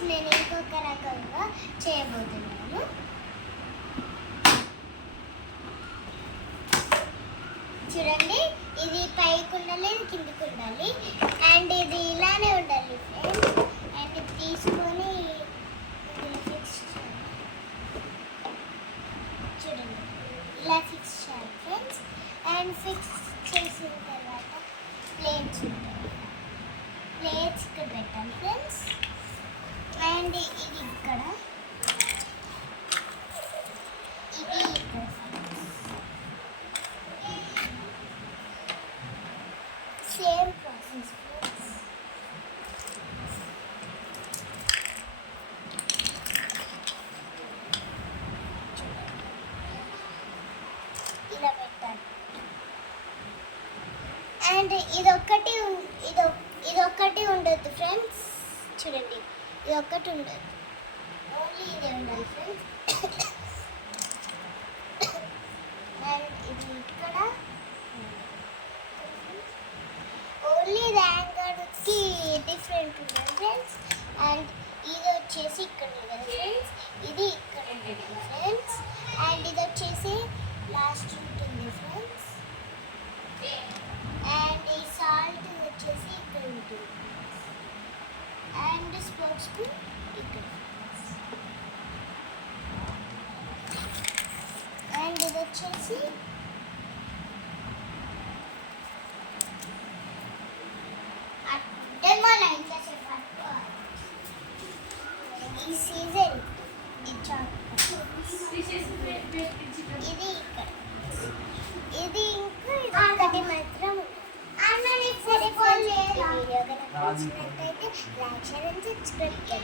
Friends నేను ఇంకొక రకంగా చేయబోతున్నాను. చూడండి, ఇది పైకి ఉండాలి, ఇది కిందికి ఉండాలి, అండ్ ఇది ఇలానే ఉండాలి ఫ్రెండ్స్. అండ్ ఇది తీసుకొని ఫిక్స్ చేయాలి. చూడండి, ఇలా ఫిక్స్ చేయాలి ఫ్రెండ్స్. అండ్ ఫిక్స్ చేసిన తర్వాత ప్లేట్స్ ఇక్కడ పెట్టాలి ఫ్రెండ్స్. అండ్ ఇది ఇక్కడ, ఇది ఇక్కడ సేమ్ ప్రాసెస్ ఫ్రెండ్స్. ఇలా పెట్టాలి. అండ్ ఇదొక్కటి ఉండదు ఫ్రెండ్స్. చూడండి, ఇదొక్కటి ఉండదు, ఓన్లీ ఇదే ఉండాలి ఫ్రెండ్స్. అండ్ ఇది ఇక్కడ ఓన్లీ ర్యాంగర్కి డిఫరెంట్ ఉంటుంది ఫ్రెండ్స్. అండ్ ఇది వచ్చేసి ఇక్కడ ఉంటుంది ఫ్రెండ్స్, ఇది ఇక్కడ ఉంటుంది ఫ్రెండ్స్. అండ్ ఇది వచ్చేసి లాస్ట్ ఉంటుంది ఫ్రెండ్స్. అండ్ ఈ సాల్ట్ వచ్చేసి ఇక్కడ ఉంటుంది. అండ్ స్పోర్ట్స్ స్పూన్ ఇక్కడ. అండ్ ఇది వచ్చేసి ఈ సీజన్ ఇది ఇక్కడ, ఇది ఇంకా ఇదొక్కటి మాత్రం. సరే, వీడియో కనుక నచ్చినట్టయితే లైక్, షేర్ అండ్ సబ్స్క్రైబ్.